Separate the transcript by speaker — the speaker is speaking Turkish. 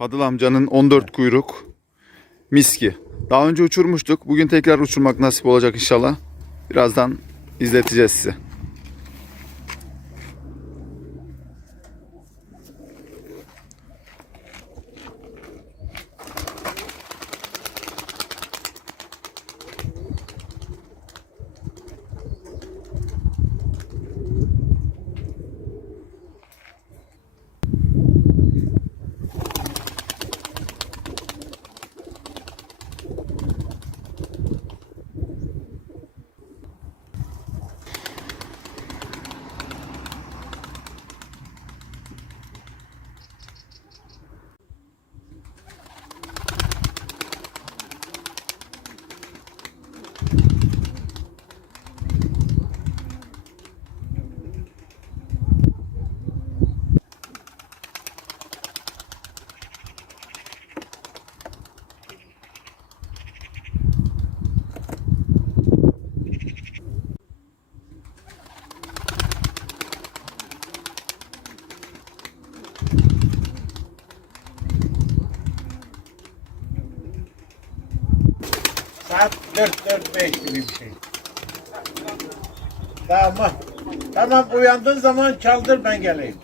Speaker 1: Adıl amcanın 14 kuyruk miski. Daha önce uçurmuştuk. Bugün tekrar uçurmak nasip olacak inşallah. Birazdan izleteceğiz size.
Speaker 2: Saat 4-4-5 gibi bir şey. Tamam. Tamam uyandığın zaman çaldır ben geleyim.